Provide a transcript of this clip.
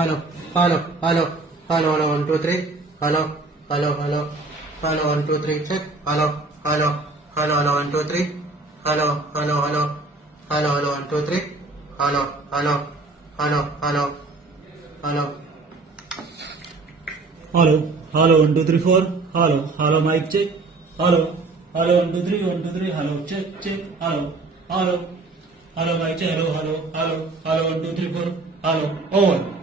hello, hello, hello, hello, hello, 1, 2, 3, hello, hello, hello, hello, 1, 2, 3, check, hello, hello, hello, hello, 1, 2, 3, hello, hello, hello, hello, hello, 1, 2, 3, hello, hello, hello, hello, hello. Hello, hello, 1, 2, 3, 4. Hello, hello, mic check. Hello, hello, 1, 2, 3, 1, 2, 3. Hello, check, check. Hello, hello, hello, mic check. Hello, hello, hello, hello, 1, 2, 3, 4. Hello, over.